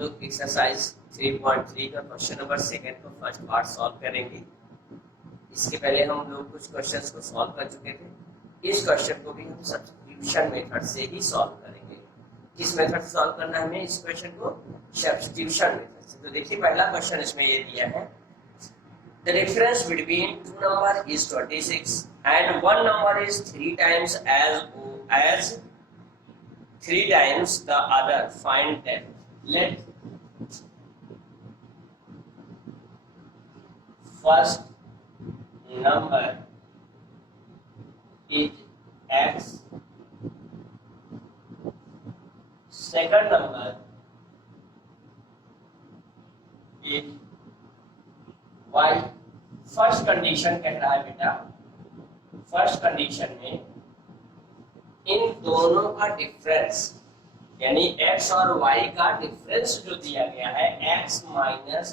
लोग एक्सरसाइज 3.3 का question number second का फर्स्ट पार्ट सॉल्व करेंगे। इसके पहले हम लोग कुछ क्वेश्चंस को सॉल्व कर चुके थे। इस क्वेश्चन को भी हम सब्स्टिट्यूशन मेथड से ही सॉल्व करेंगे। किस मेथड से सॉल्व करना है हमें इस क्वेश्चन को? सब्स्टिट्यूशन मेथड से। तो देखिए पहला क्वेश्चन इसमें ये दिया है, the difference between two number is 26 and one number is 3 times as 3 times the other. Find them. Let first number is x, second number is y. First condition कह रहा है बेटा, फर्स्ट कंडीशन में इन दोनों का डिफरेंस यानी x और y का डिफरेंस जो दिया गया है x minus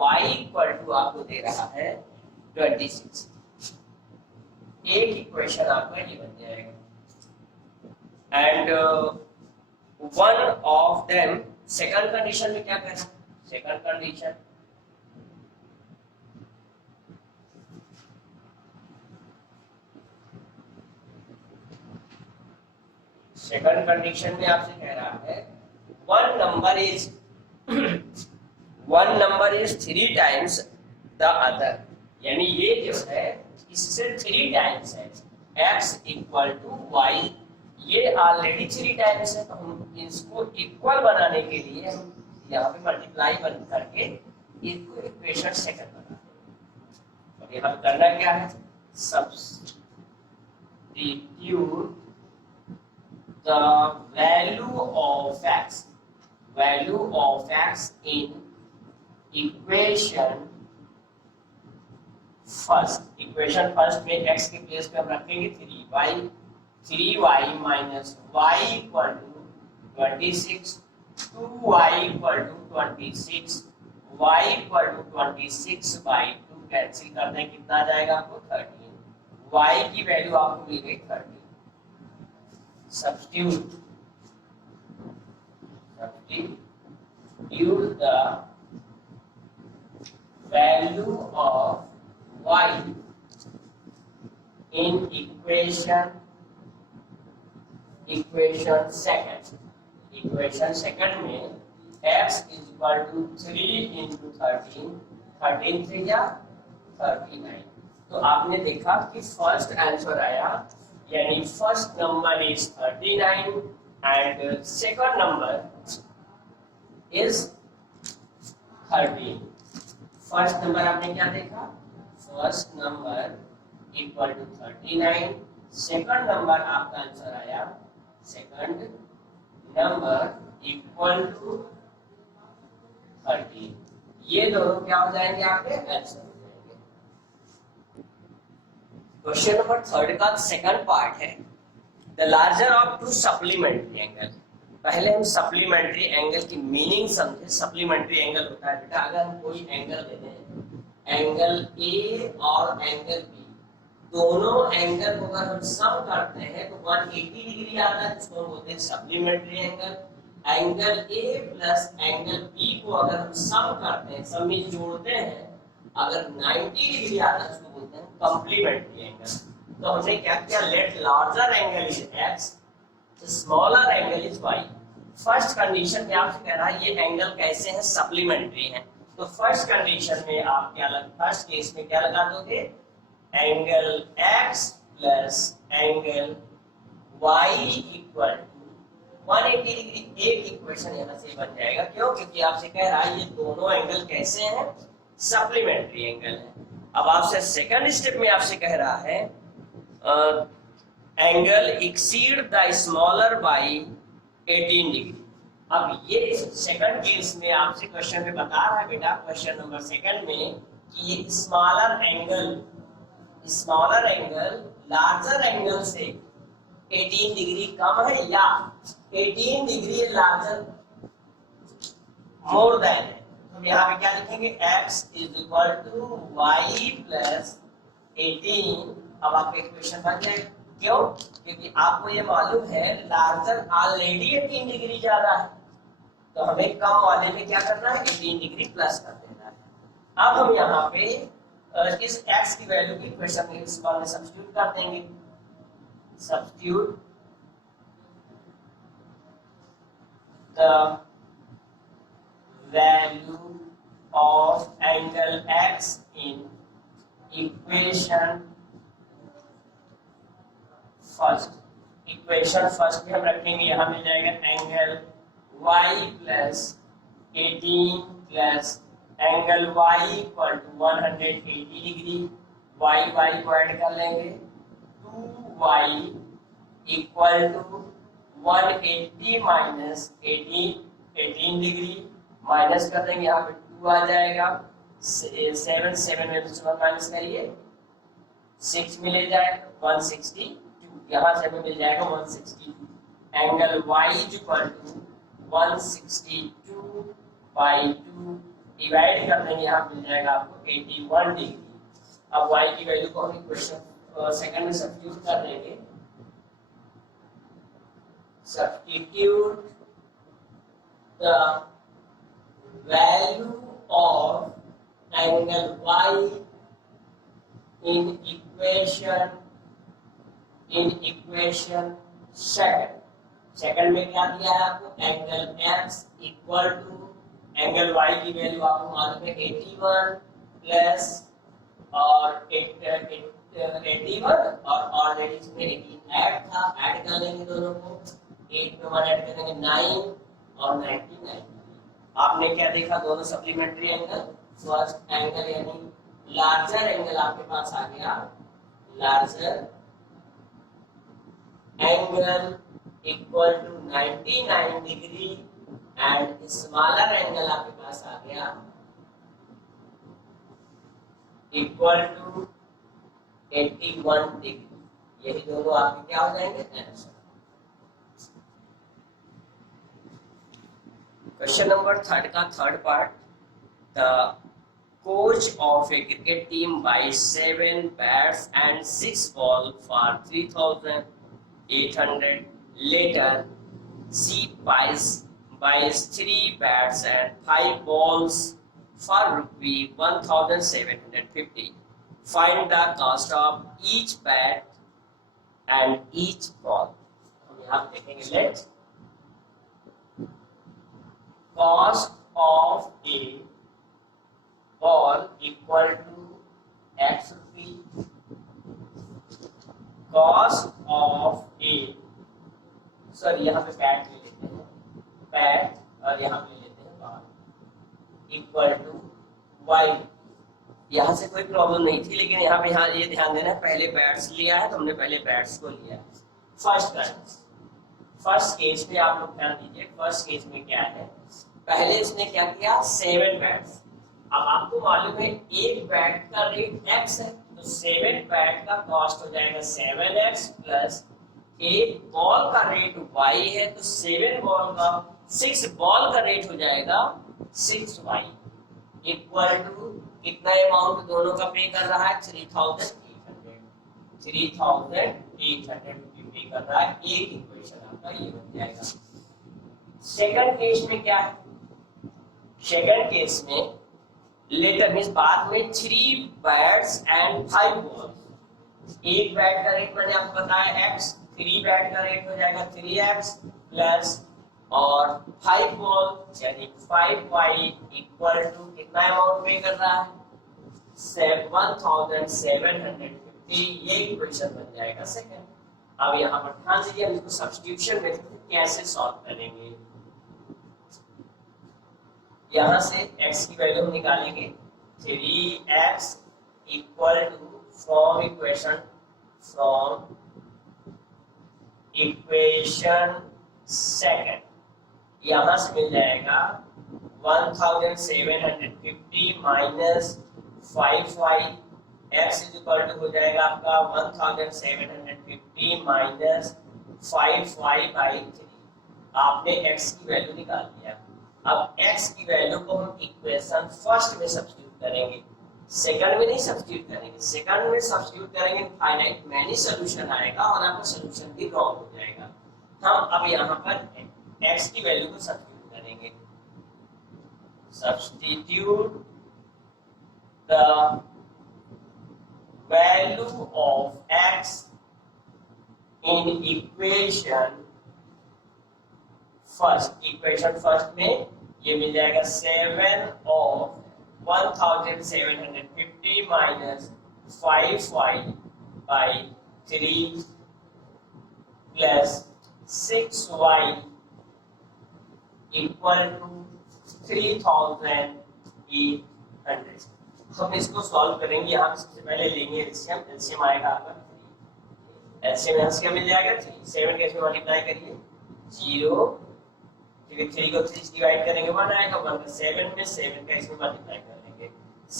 y equal to आपको दे रहा है 26। एक इक्वेशन आपका ये बन जाएगा and one of them. Second condition में क्या कहना? सेकंड कंडीशन सेकंड कंडीशन में आपसे कह रहा है one number is 3 times the other, यानी ये जो है इससे 3 times है x इक्वल टू y। ये ऑलरेडी 3 times है तो हम इसको इक्वल बनाने के लिए हम यहाँ पे मल्टीप्लाई बन करके इसको इक्वेशन सेकंड बना दें। और यहाँ करना क्या है? Substitute the value of x in equation first में x के प्लेस पे हम रखेंगे 3y minus y equal to 26, 2y equal to 26, y equal to 26 by 2 cancel कर दें, कितना आ जाएगा आपको 13। y की वैल्यू आपको मिल गई 13। Substitute the value of y in equation second में x is equal to 3 into 13, 13 3 या 39। तो आपने देखा कि फर्स्ट आंसर आया, यानी first number is 39 and second number is 13। First number आपने क्या देखा? First number equal to 39, second number आपका आंसर आया सेकंड नंबर इक्वल टू 13। ये दोनों क्या हो जाएंगे आपके आंसर। क्वेश्चन नंबर थर्ड का सेकंड पार्ट है, the larger of two supplementary angle. पहले हम सप्लीमेंट्री एंगल की मीनिंग समझे। सप्लीमेंट्री एंगल होता है बेटा, अगर हम कोई एंगल ले लें, एंगल ए और एंगल बी, दोनों एंगल को अगर हम सम करते हैं तो 180 डिग्री आता है, जिसको हम बोलते हैं supplementary angle. Angle A plus angle B को अगर हम सम करते हैं, सम में जोड़ते हैं, अगर 90 डिग्री आता है उसको बोलते हैं कॉम्प्लीमेंट्री एंगल। तो हमने क्या किया? Let larger angle is x, smaller angle is y। First condition में आपसे कह रहा है ये एंगल कैसे हैं? सप्लीमेंट्री हैं। तो फर्स्ट कंडीशन में आप क्या फर्स्ट केस में क्या लगा दोगे? Angle x plus angle y equal to 180 degree. एक इक्वेशन यहाँ से बन जाएगा। क्यों? क्योंकि आपसे कह रहा है ये दोनों एंगल कैसे हैं? सप्लीमेंट्री एंगल है। अब आपसे सेकंड स्टेप में आपसे कह रहा है angle exceed the smaller by 18 degree. अब ये सेकंड केस में आपसे क्वेश्चन में बता रहा है बेटा, क्वेश्चन नंबर सेकंड में कि ये स्मॉलर एंगल लार्जर एंगल से 18 डिग्री कम है या 18 डिग्री लार्जर मोर देन है। तो यहाँ पे क्या लिखेंगे? x is equal to y plus 18। अब आपका इक्वेशन बन जाएगा। क्यों? क्योंकि आपको ये मालूम है लार्जर ऑलरेडी 18 डिग्री ज्यादा है, तो हमें कम वाले में क्या करना है, 18 डिग्री प्लस कर देना है। अब हम यहाँ पे इस x की वैल्यू की इक्वेशन में इस बार में सब्स्टिट्यूट कर देंगे। Substitute the value of angle x in equation first में हम रखेंगे, यहाँ मिल जाएगा angle y plus 18 plus angle y equal to 180 degree, y को ऐड कर लेंगे, 2y equal to 180 minus 18 degree, minus कर देंगे, यहाँ पे 2 आ जाएगा, 7 में 1 माइनस करिए, 6 में ले जाएगा 162, यहाँ से हमें मिल जाएगा 162। Angle y equal to 162 by 2 divide कर देंगे, यहाँ मिल जाएगा आपको 81 डिग्री। अब y की वैल्यू को हम इक्वेशन सेकंड में सब्स्टिट्यूट कर देंगे। Substitute the value of angle y in equation second में क्या दिया है आपको, angle x equal to angle y की वैल्यू आपको मालूम है 81 प्लस और 81 और ऑलरेडी इसमें 18 ऐड था, ऐड कर लेंगे दोनों को, 8 में 1 ऐड करेंगे 9 और 99। आपने क्या देखा, दोनों सप्लीमेंट्री एंगल, फर्स्ट एंगल यानी लार्जर एंगल आपके पास आ गया, larger angle equal to 99 degree and smaller angle आपके पास आ गया इक्वल टू 81 डिग्री। यही दोनों आपके क्या हो जाएंगे, आंसर। क्वेश्चन नंबर 3 का third part, the coach of a cricket team buys 7 bats and 6 balls for 3,800. Later, she buys 3 bats and 5 balls for rupees 1,750. Find the cost of each bat and each ball. हम यहाँ देखेंगे, let cost of a ball equal to x rupee, cost of a, sorry यहाँ पे bat ले लेते हैं, bat और यहाँ पे ले लेते हैं बॉल, इक्वल टू y। यहाँ से कोई प्रॉब्लम नहीं थी, लेकिन यहाँ पे ये ध्यान देना, पहले बैट्स लिया है तो हमने पहले बैट्स को लिया है। फर्स्ट केस में आप लोग ध्यान दीजिए, फर्स्ट केस में क्या है, पहले इसने क्या किया, 7 बैट्स। अब आपको मालूम है एक बैट का रेट x है, तो 7 बैट का कॉस्ट हो जाएगा 7x प्लस एक बॉल का रेट y है, तो 6 बॉल का रेट हो जाएगा 6y इक्वल टू कितना अमाउंट दोनों का पे कर रहा है, 3,800 रुपये पे कर रहा है। एक इक्वेशन आपका ये बन जाएगा। सेकंड केस में क्या है, सेकंड केस में लेटर मींस बाद में 3 बैट्स एंड 5 बॉल्स। एक बैट का रेट मैंने आपको बताया x, 3 बैट का रेट हो जाएगा 3x प्लस और 5 बॉल यानी 5y इक्वल टू कितना अमाउंट पे कर रहा है, 1,750। ये इक्वेशन बन जाएगा सेकंड। अब यहाँ पर ध्यान दीजिए, हम इसको सब्स्टिट्यूशन मेथड कैसे सॉल्व करेंगे। यहाँ से x की वैल्यू हम निकालेंगे, 3x equal to from equation second, यहाँ से मिल जाएगा 1,750 minus 5y, x is equal to हो जाएगा आपका 1,750 माइनस 5y बाई 3। आपने x की वैल्यू निकाल लिया। अब x की वैल्यू को हम इक्वेशन फर्स्ट में सब्स्टिट्यूट करेंगे, सेकंड में नहीं सब्स्टिट्यूट करेंगे। सेकंड में सब्स्टिट्यूट करेंगे फाइनाइट मैनी सॉल्यूशन आएगा और आपका सॉल्यूशन भी रॉन्ग हो जाएगा। हम अब यहाँ पर x की वैल्यू को सब्स्टिट्यूट करेंगे। substitute the value of x in equation first में ये मिल जाएगा 7 of 1750 minus 5y by 3 plus 6y equal to 3800। हम इसको सॉल्व करेंगे। यहाँ सबसे पहले लेंगे एलसीएम। एलसीएम आएगा आपका 3। एलसीएम यहाँ से क्या मिल जाएगा 3। 7 कैसे मल्टीप्लाई करिए 0, क्योंकि 3 को 3 से डिवाइड करेंगे 1 आएगा। 1 का 7 में 7 का इसमें मल्टीप्लाई कर लेंगे।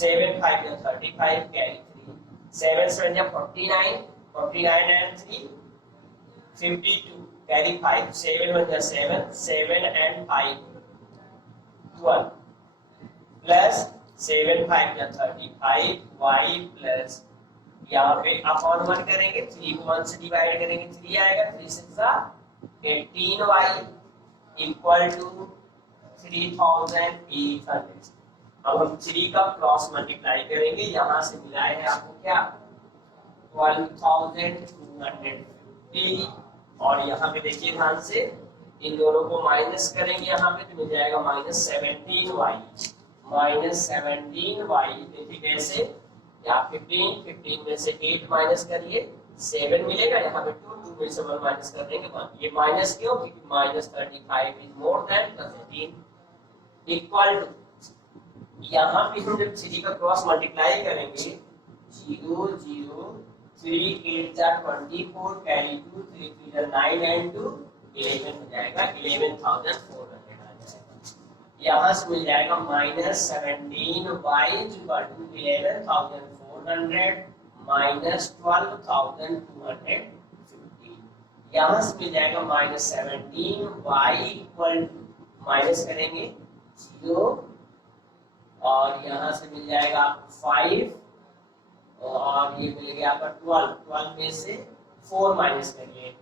7 5 या 35 कैरी 3, 7 7 या 49, 49 and 3 52 कैरी 5, 7 1 या 7, 7 and 5 12 प्लस 7 5 या 35 y प्लस यहाँ पे अपॉन 1 करेंगे, 3 को 1 से डिवाइड करेंगे 3 आएगा, 3 6 18y इक्वल टू 3800। अब हम 3 का क्रॉस मल्टीप्लाई करेंगे। यहाँ से मिला है आपको क्या 12,250 और यहाँ पे देखिए ध्यान से इन दोनों को माइनस करेंगे यहाँ पे तो मिल जाएगा -17y। देखिए कैसे, यहाँ 15 में से 8 माइनस करिए 7 मिलेगा, यहाँ पे 2 में से 1 माइनस कर देंगे 1। ये माइनस क्यों, क्योंकि -35 is more than +18 equal to, यहाँ पे हम जब 3 का क्रॉस मल्टीप्लाई करेंगे 0 0 3 8 24 कैरी 2 3 3 9 and 2 11 हो जाएगा, 11,400 आ जाएगा। यहाँ से मिल जाएगा -17y इक्वल टू 11,400 माइनस 12,250। यहाँ से मिल जाएगा -17y इक्वल टू, माइनस करेंगे 0 और यहाँ से मिल जाएगा आपको 5 और ये मिल गया आपका 12 में से 4 माइनस करिए,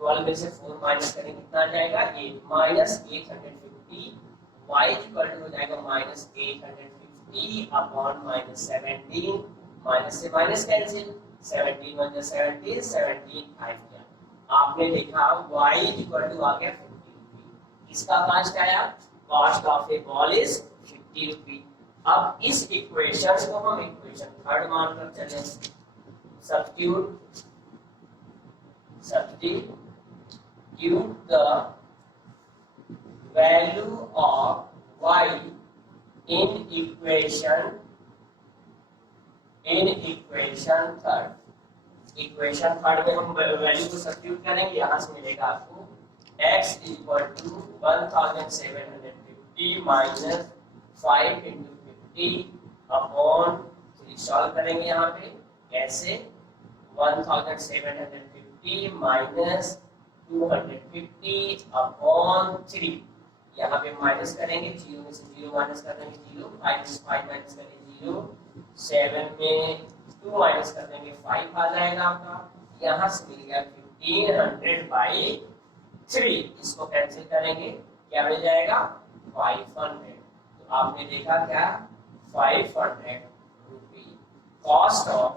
12 में से 4 माइनस करेंगे कितना आ जाएगा 8 -850 y इक्वल टू हो जाएगा -850 अपॉन -17, माइनस से माइनस कैंसिल, 17 1 17 17 5 किया, आपने लिखा y इक्वल टू आ गया 50 रुपये। इसका कॉस्ट आया, cost of a ball is 50 रुपये। अब इस इक्वेशन को हम इक्वेशन थर्ड मानकर चले, substitute the value of y in equation third. Equation third में हम वैल्यू को सब्स्टिट्यूट करेंगे। यहाँ से मिलेगा आपको x equal to 1750 minus 5 into 50 upon 3 solve करेंगे। यहाँ पे कैसे 1750 माइनस 250 अपॉन 3, यहाँ पे माइनस करेंगे 0 में से 0 माइनस कर देंगे 0, 5 में से 5 माइनस करेंगे 0, 7 में 2 माइनस कर देंगे 5 आ जाएगा आपका। यहाँ से मिल गया 1500/3, इसको कैंसिल करेंगे क्या मिल जाएगा 500। तो आपने देखा क्या 500 रुपये cost of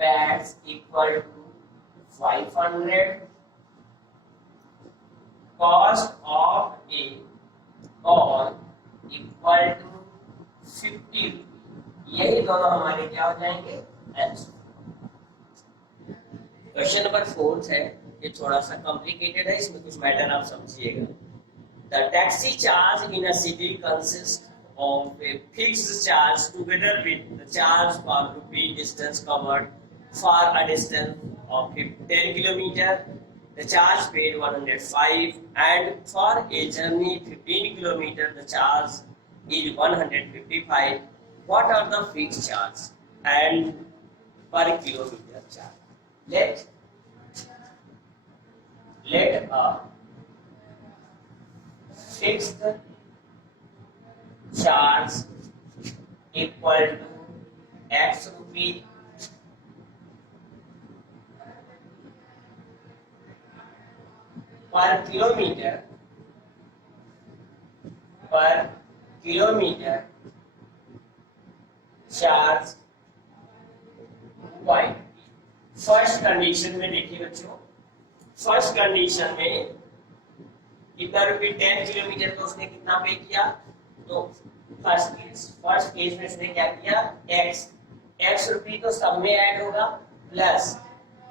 bags equal to 500, cost of a ball equal to 50 रुपये। यही दोनों हमारे क्या हो जाएंगे आंसर। क्वेश्चन नंबर 4 है, ये थोड़ा सा कॉम्प्लिकेटेड है, इसमें कुछ मैटर आप समझिएगा। The taxi charge in a city consists of a fixed charge together with the charge for rupee distance covered for a distance of 10 kilometer. The charge paid 105, and for a journey 15 kilometer the charge is 155. What are the fixed charge and per kilometer charge? Let a fixed charge equal to x rupee per kilometer पर kilometre charge y. First condition में देखिए बच्चों, first condition में कितना रुपये 10 kilometre तो उसने कितना पे किया, तो फर्स्ट केस में उसने क्या किया, एक्स रुपये तो सब में ऐड होगा, प्लस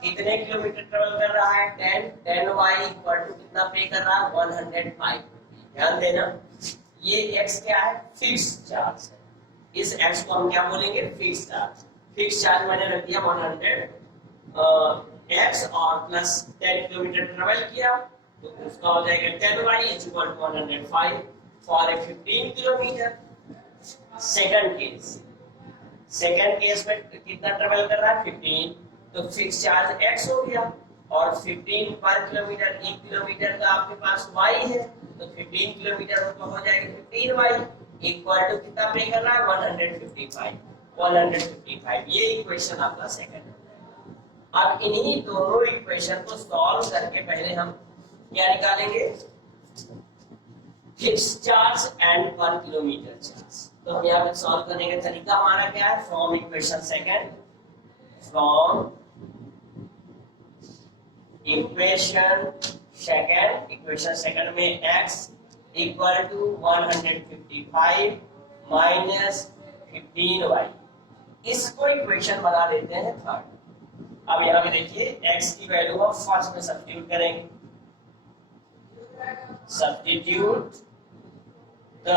कितने किलोमीटर ट्रेवल कर रहा है 10 वाई इक्वल टू कितना पे कर रहा है 105। ध्यान देना ये x क्या है, फिक्स चार्ज है, इस x को हम क्या बोलेंगे, फिक्स चार्ज। फिक्स चार्ज मैंने रख दिया 100 x और प्लस 10 किलोमीटर ट्रेवल किया तो उसका हो जाएगा 10y is equal to 105 for a 15 kilometre. Second case में कितना ट्रेवल कर रहा है 15, तो फिक्स चार्ज x हो गया और 15 पर किलोमीटर, 1 किलोमीटर का आपके पास y है तो 15 किलोमीटर तो हो जाएगा 15y इक्वल टू कितना पे कर रहा है 155। ये इक्वेशन आपका सेकंड है। अब इन्हीं दोनों इक्वेशन को सॉल्व करके पहले हम क्या निकालेंगे, फिक्स चार्ज एंड पर किलोमीटर चार्ज। तो हम यहाँ पे सॉल्व करने का तरीका हमारा क्या है, from equation second, from equation second में x equal to 155 minus 15y, इसको इक्वेशन बना देते हैं थर्ड। अब यहाँ पे देखिए x की वैल्यू हम फर्स्ट में सब्स्टिट्यूट करेंगे, substitute the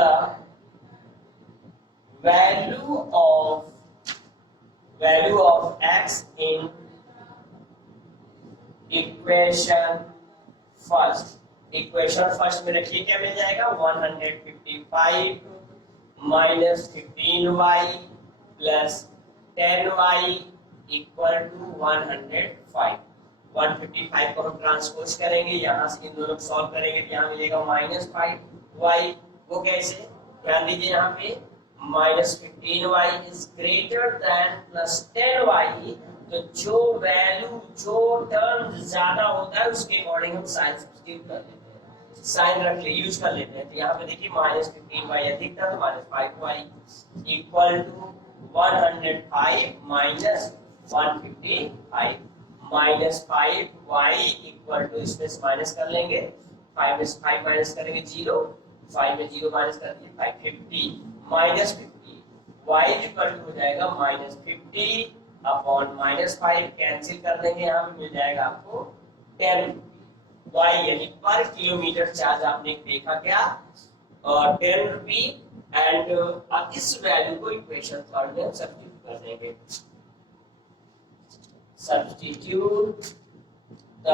value of x in equation first में रखिए क्या मिल जाएगा 155 minus 15y plus 10y equal to 105। 155 को हम ट्रांसपोज करेंगे, यहाँ से इन दोनों को सॉल्व करेंगे तो यहाँ मिलेगा माइनस 5y। वो कैसे, ध्यान दीजिए यहाँ पे minus 15y is greater than plus 10y, तो जो वैल्यू जो टर्म ज्यादा होता है उसके अकॉर्डिंग हम साइन सब्स्टिट्यूट कर लेते हैं, साइन रख ले यूज कर लेते हैं। तो यहाँ पे देखिए माइनस 15y अधिक था तो minus 5y equal to 105 minus 155 minus 5y equal to, इसमें से माइनस कर लेंगे, 5 में से 5 माइनस करेंगे 0, 5 में 0 माइनस कर दिए 550 माइनस 50, y इक्वल टू हो जाएगा माइनस 50 अपॉन माइनस 5 कैंसिल कर देंगे, यहाँ पे मिल जाएगा आपको 10 y यानी पर किलोमीटर चार्ज आपने देखा क्या, और 10 रुपी। एंड अब इस वैल्यू को इक्वेशन थर्ड में सब्स्टिट्यूट कर देंगे, substitute the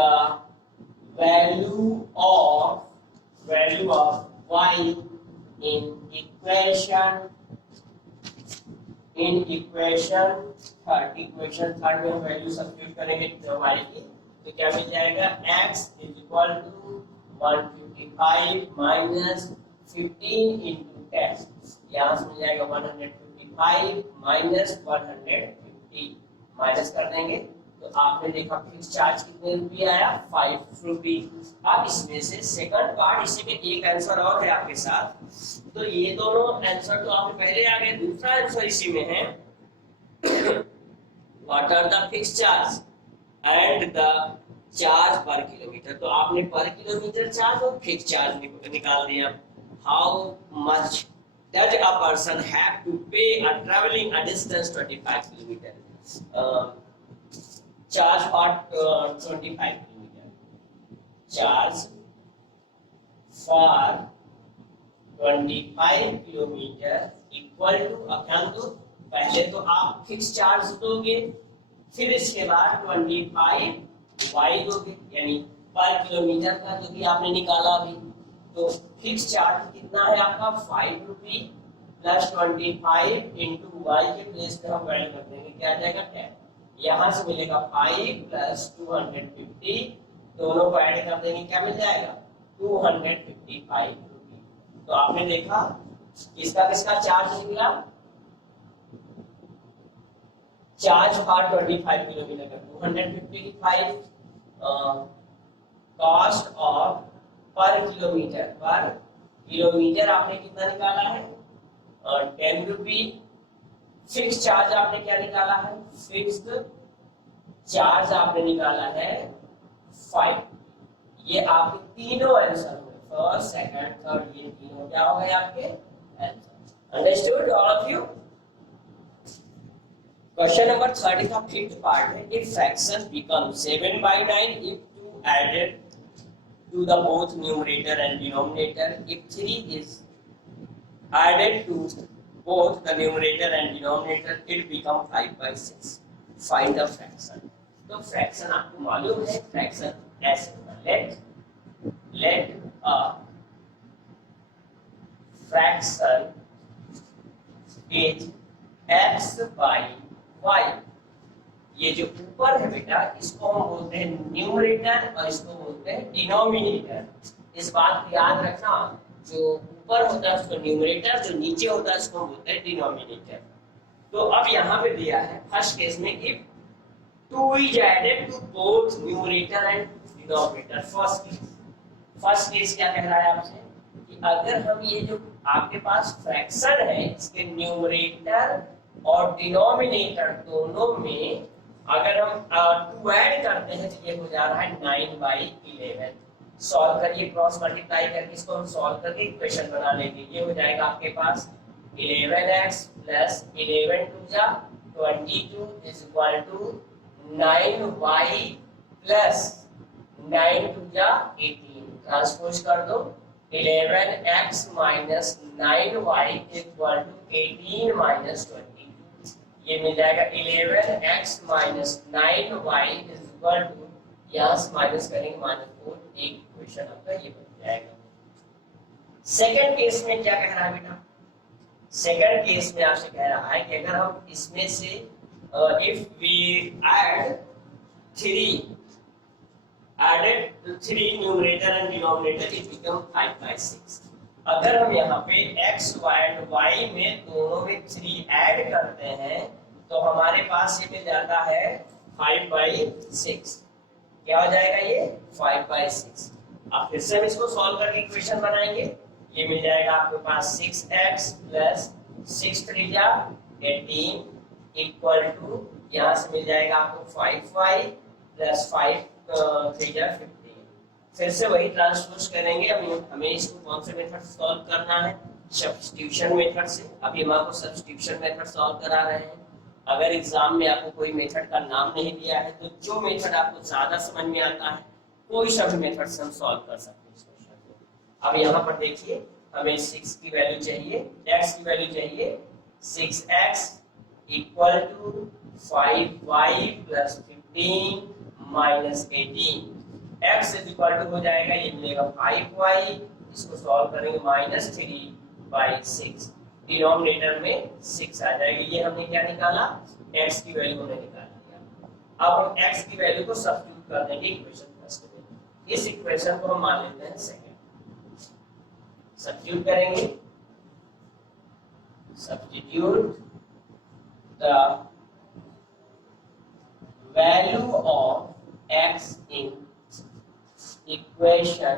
value of y in equation third में वैल्यू सब्स्टिट्यूट करेंगे y की, तो क्या मिल जाएगा x is equal to 155 minus 15 into 10, यहाँ से मिल जाएगा 155 माइनस 150 माइनस कर देंगे तो आपने देखा फिक्स चार्ज कितने रुपये आया 5 रुपये। अब इसमें से सेकंड पार्ट, इसी में एक आंसर और है आपके साथ, तो ये दोनों आंसर तो आपने पहले आ गए, दूसरा आंसर इसी में है what are the fix charge and the charge per kilometre. तो आपने पर किलोमीटर चार्ज और फिक्स चार्ज निकाल दिया। How much does a person have to pay travelling a distance 25 kilometre, charge for 25 kilometre, charge for 25 kilometre equal to, अब ध्यान दो पहले तो आप फिक्स चार्ज दोगे, फिर इसके बाद 25 वाई दोगे, यानी पर किलोमीटर का जो भी आपने निकाला अभी, तो फिक्स चार्ज कितना है आपका 5 रुपी प्लस 25 इंटू वाई के प्लेस पे हम वैल्यू कर देंगे, क्या आ जाएगा 10, यहाँ से मिलेगा 5 प्लस 250, दोनों को ऐड कर देंगे क्या मिल जाएगा 255 रुपी। तो आपने देखा किसका किसका चार्ज निकला, चार्ज फॉर 25 किलोमीटर का 255, कॉस्ट ऑफ पर किलोमीटर किलोमीटर आपने कितना निकाला है 10 रुपी। फिक्स चार्ज आपने क्या निकाला है, फिक्स्ड चार्ज आपने निकाला है 5। ये आपके तीनों आंसर हुए, फर्स्ट सेकंड थर्ड, ये तीनों क्या हो गए आपके answer. Understood all of you. Question number 30 का फिफ्थ पार्ट है, if fraction become 7/9 if 2 added to the both numerator and denominator, if 3 is added to both the numerator and denominator, it become 5/6. Find the fraction. तो fraction आपको मालूम है, fraction ऐसे होगा, let a fraction is x by y। ये जो ऊपर है बेटा, इसको हम बोलते हैं न्यूमरेटर और इसको बोलते हैं डिनोमिनेटर। इस बात को याद रखना, जो ऊपर होता है उसको न्यूमरेटर, जो नीचे होता है उसको बोलते हैं डिनोमिनेटर। तो अब यहाँ पे दिया है फर्स्ट केस में if 2 is added to both numerator and denominator। First case क्या कह रहा है आपसे कि अगर हम ये जो आपके पास फ्रैक्शन है इसके न्यूमरेटर और डिनोमिनेटर दोनों में अगर हम 2 ऐड करते हैं तो ये हो जा रहा है 9/11। सॉल्व करिए, क्रॉस मल्टीप्लाई करके इसको हम सॉल्व करके इक्वेशन बना लेंगे। ये हो जाएगा आपके पास 11x प्लस 11 2 जा 22 is equal to 9y plus 9 2 जा 18। ट्रांसपोज कर दो, 11x minus 9y equal to 18 minus 22। ये मिल जाएगा 11x minus 9y is equal to, यहाँ से माइनस करेंगे -4, एक इक्वेशन आपका ये बन जाएगा। सेकंड केस में क्या कह रहा है बेटा, सेकंड केस में आपसे कह रहा है कि अगर हम इसमें से if we add 3 numerator and denominator it become 5/6। अगर हम यहाँ पे x एंड y में दोनों में 3 ऐड करते हैं तो हमारे पास ये मिल जाता है 5/6। क्या हो जाएगा ये 5/6। अब फिर से हम इसको सॉल्व करके इक्वेशन बनाएंगे। ये मिल जाएगा आपके पास 6x प्लस 6 3 जा 18 इक्वल टू, यहाँ से मिल जाएगा आपको 5y प्लस 5 3 जा 15। फिर से वही ट्रांसपोज करेंगे। अब हमें इसको कौन से मेथड से सॉल्व करना है, सब्स्टिट्यूशन मेथड से। अभी हम आपको सब्स्टिट्यूशन मेथड सॉल्व करा रहे हैं। अगर एग्जाम में आपको कोई मेथड का नाम नहीं दिया है तो जो मेथड आपको ज्यादा समझ में आता है कोई सा भी मेथड से हम सॉल्व कर सकते हैं इस क्वेश्चन को। अब यहाँ पर देखिए, हमें 6 की वैल्यू चाहिए, x की वैल्यू चाहिए 6x equal to 5y plus 15 minus 18। x is equal to हो जाएगा, ये मिलेगा 5y, इसको सॉल्व करेंगे -3/6, डिनोमिनेटर में 6 आ जाएगा। ये हमने क्या निकाला, x की वैल्यू हमने निकाल दिया। अब हम x की वैल्यू को सब्स्टिट्यूट कर देंगे इक्वेशन फर्स्ट में। इस इक्वेशन को हम मान लेते हैं सेकंड। सब्स्टिट्यूट करेंगे, substitute the value of x in equation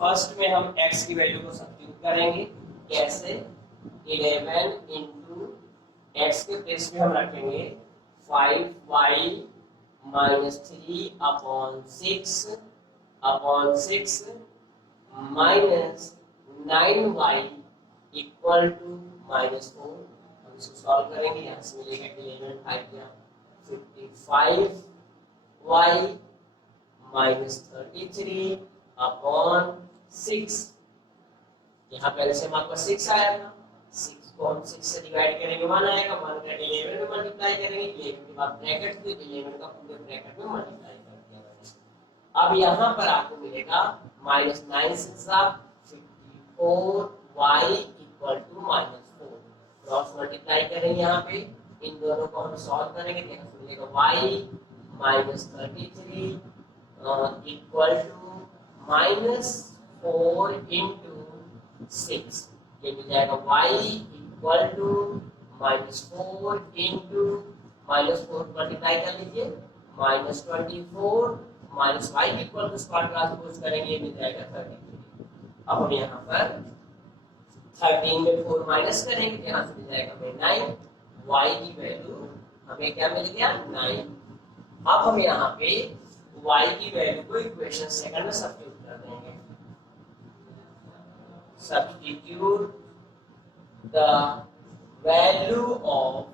first में हम x की वैल्यू को सब्स्टिट्यूट करेंगे। कैसे, 11 इंटू x के प्लेस में हम रखेंगे 5y minus 3/6 minus 9y equal to -4। हम इसको सॉल्व करेंगे, यहाँ से मिलेगा 11 5 55y माइनस 33/6। यहाँ पहले से हमारे पास 6 आया था, 6 को हम 6 से डिवाइड करेंगे 1 आएगा, 1 का 11 में मल्टीप्लाई करेंगे, 11 के बाद ब्रैकेट थी तो 11 का पूरे ब्रैकेट में मल्टीप्लाई कर दिया मैंने। अब यहाँ पर आपको मिलेगा -9 से 54y equal to -4। Cross multiply करेंगे, यहाँ पे इन दोनों को हम सॉल्व करेंगे तो यहाँ मिलेगा y minus 33 equal to -4 into 6। ये मिल जाएगा y equal to -4 into -4 multiply कर लीजिए, -24 minus y equal to square transpose करेंगे, मिल जाएगा 13। अब हम यहाँ पर 13 में 4 माइनस करेंगे, यहाँ से मिल जाएगा हमें 9। y की वैल्यू हमें क्या मिल गया 9। अब हम यहाँ पे y की वैल्यू को इक्वेशन सेकंड में सब्स्टिट्यूट कर देंगे। Substitute the value of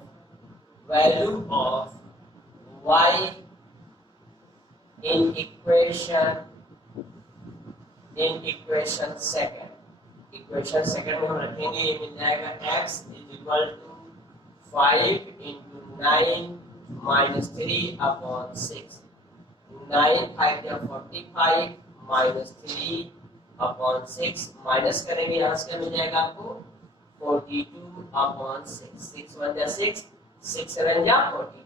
y in equation second में हम रखेंगे, ये मिल जाएगा x is equal to 5 into 9 minus 3 upon 6। 9 5 या 45 माइनस 3 अपॉन 6 माइनस करेंगे, यहाँ से क्या मिल जाएगा आपको 42 अपॉन 6। 6 1 या 6, 6 7 या 42।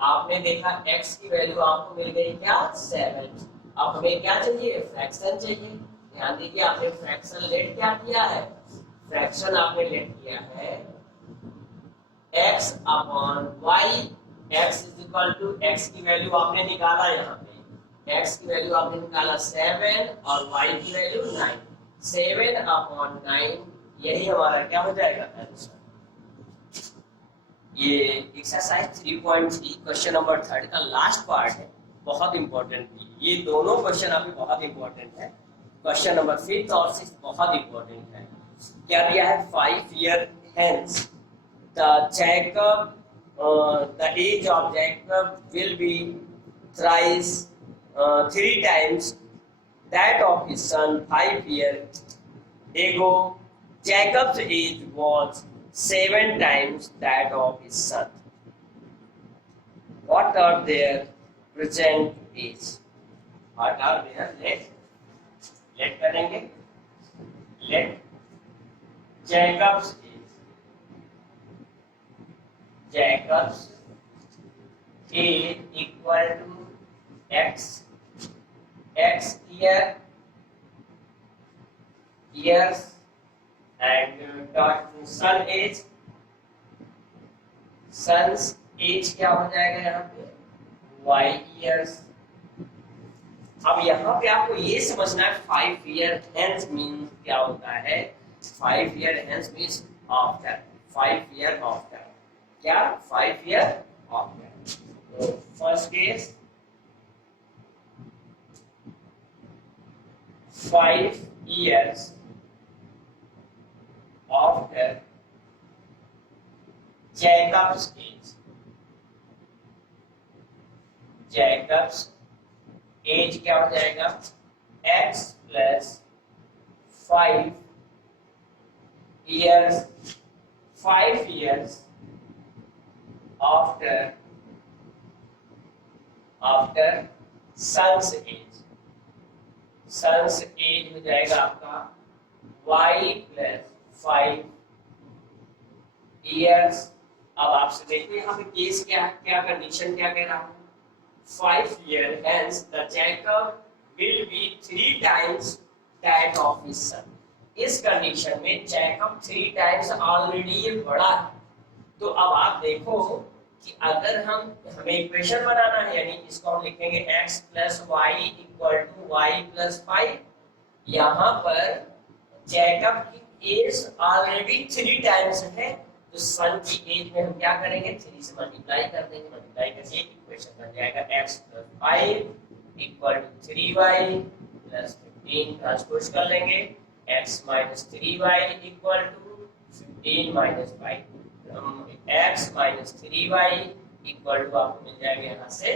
आपने देखा x की वैल्यू आपको मिल गई क्या 7। अब हमें क्या चाहिए फ्रैक्शन चाहिए। ध्यान दीजिए आपने फ्रैक्शन लेट क्या किया है, फ्रैक्शन आपने लेट किया है x upon y। x is equal to x की वैल्यू आपने निकाला, यहाँ पे x की वैल्यू आपने निकाला 7 और y की वैल्यू 9। 7 अपॉन 9 यही हमारा क्या हो जाएगा आंसर। ये एक्सरसाइज 3.3 क्वेश्चन नंबर 3 का लास्ट पार्ट है, बहुत इंपॉर्टेंट। ये दोनों क्वेश्चन अभी बहुत इंपॉर्टेंट है। क्वेश्चन नंबर 5 और 6 बहुत इंपॉर्टेंट है। क्या दिया है 5 year hence the age of Jacob will be three times that of his son 5 years ago. Jacob's age was 7 times that of his son. What are their present age? What are their let करेंगे let Jacob's age equal to x years and dot son's age क्या हो जाएगा यहाँ पे y years। अब यहाँ पे आपको ये समझना है 5 year hence means क्या होता है। 5 year hence means after 5 year after क्या 5 year after। तो first case 5 years after Jacob's age। Jacob's age क्या हो जाएगा x plus 5 years 5 years after son's age। son's age हो जाएगा आपका y plus 5 years। अब आपसे देखिए यहाँ पे केस क्या है, क्या कंडीशन क्या कह रहा है 5 year hence the Jacob will be 3 times that of his son। इस कंडीशन में जैकब 3 टाइम्स ऑलरेडी ये बड़ा है। तो अब आप देखो कि अगर हमें इक्वेशन बनाना है, यानी इसको हम लिखेंगे x plus y equal to y plus 5। यहाँ पर जैकब की एज ऑलरेडी 3 टाइम्स है, तो सन की एज में हम क्या करेंगे 3 से मल्टीप्लाई कर देंगे। मल्टीप्लाई करके इक्वेशन बन जाएगा x plus 5 equal to 3y plus 15 transpose कर लेंगे x minus 3y equal to 15 minus 5। x minus 3y equal to आपको मिल जाएगा यहाँ से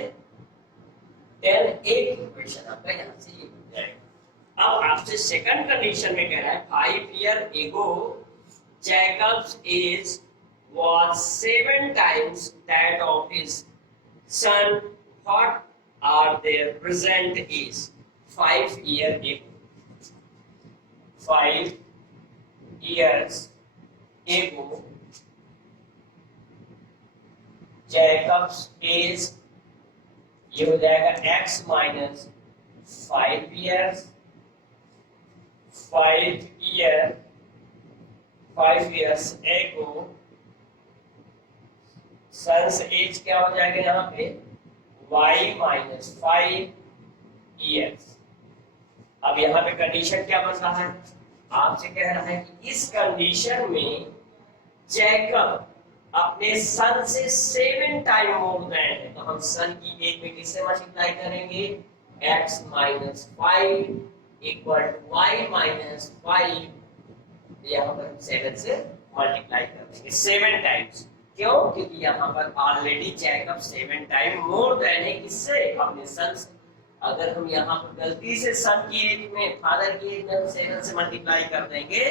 10। एक इक्वेशन आपका यहाँ से ये मिल जाएगा। अब आपसे सेकंड कंडीशन में कह रहा है 5 year ago Jacob's age was 7 times that of his son। What are their present age? 5 year ago 5 years ago Jacob's age ये हो जाएगा x minus 5 years 5 years ago son's age क्या हो जाएगा यहाँ पे y minus 5 years। अब यहाँ पे कंडीशन क्या बन रहा है, आपसे कह रहा है कि इस कंडीशन में जैकब अपने सन से 7 टाइम मोर देन है, तो हम सन की एज में किससे मल्टीप्लाई करेंगे, x minus 5 equal to y minus 5, यहाँ पर हम 7 से मल्टीप्लाई कर देंगे 7 टाइम्स। क्यों, क्योंकि यहाँ पर already Jacob 7 time more than है, किससे, अपने सन से। अगर हम यहाँ पर गलती से सन की एज में, फादर की एज में हम 7 से मल्टीप्लाई कर देंगे,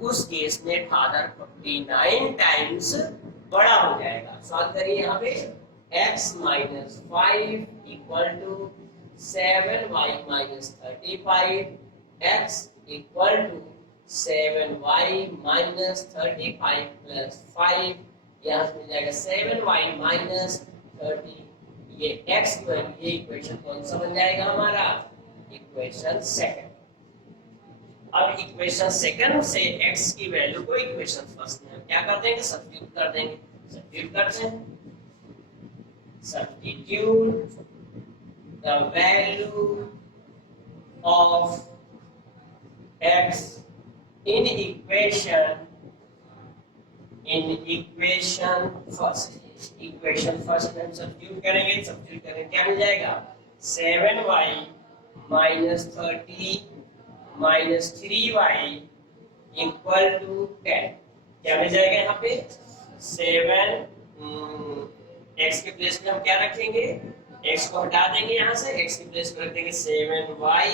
उस केस में फादर 49 टाइम्स बड़ा हो जाएगा। सॉल्व करिए यहाँ पे, x minus 5 equal to 7y minus 35, x equal to 7y minus 35 plus 5, यहाँ से मिल जाएगा 7y माइनस 30। ये x की वैल्यू, ये इक्वेशन कौन सा बन जाएगा हमारा, इक्वेशन सेकंड। अब इक्वेशन सेकंड से x की वैल्यू को इक्वेशन फर्स्ट में क्या कर देंगे, सब्स्टिट्यूट कर देंगे। सब्स्टिट्यूट करते हैं, substitute the value of x in equation first. Equation first में हम सब्स्टिट्यूट करेंगे, सब्स्टिट्यूट करेंगे क्या मिल जाएगा, 7y minus 30 minus 3y equal to 10। क्या मिल जाएगा यहाँ पे, 7 x के प्लेस में हम क्या रखेंगे, x को हटा देंगे यहाँ से, x के प्लेस में रख देंगे 7y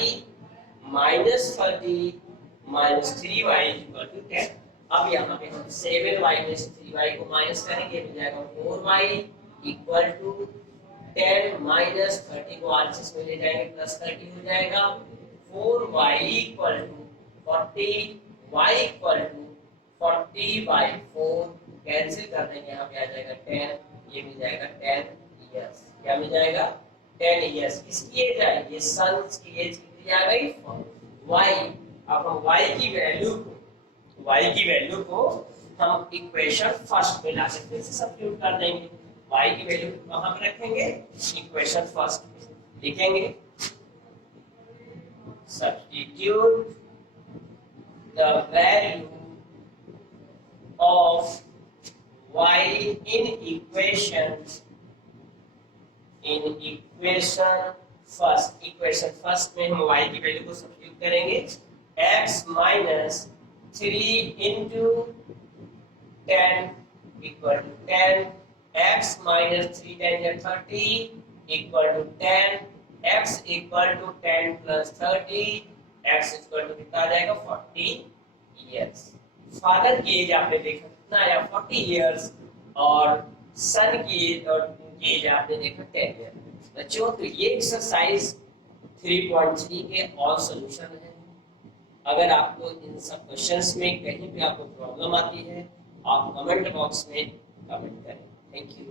minus 30 minus 3y equal to 10। अब यहाँ पे हम 7y माइनस 3y को माइनस करेंगे, मिल जाएगा 4y इक्वल टू 10 माइनस 30 को आंसर में ले जाएंगे, प्लस 30 हो जाएगा, 4y equal to 40, y equal to 40/4 cancel कर देंगे, यहाँ पे आ जाएगा 10, ये मिल जाएगा 10 इयर्स। क्या मिल जाएगा, 10 इयर्स। किसकी एज है, ये सन्स की एज कितनी आ गई, y। अब हम y की वैल्यू को हम इक्वेशन फर्स्ट में ला सकते हैं, सब्स्टिट्यूट कर देंगे। y की वैल्यू कहाँ पे रखेंगे, इक्वेशन फर्स्ट में लिखेंगे, substitute the value of y in equation first. Equation first में हम y की वैल्यू को सब्स्टिट्यूट करेंगे, x minus 3 into 10 equal to 10, x minus 3 10 30 equal to 10, x equal to 10 plus 30, x equal to कितना आ जाएगा, 40 years। Father की as आपने देखा कितना आया, 40 years, और सन की एज आपने देखा 10 years। बच्चों, तो ये एक्सरसाइज 3.3 के ऑल सॉल्यूशन है। अगर आपको इन सब क्वेश्चंस में कहीं भी आपको प्रॉब्लम आती है, आप कमेंट बॉक्स में कमेंट करें। Thank you.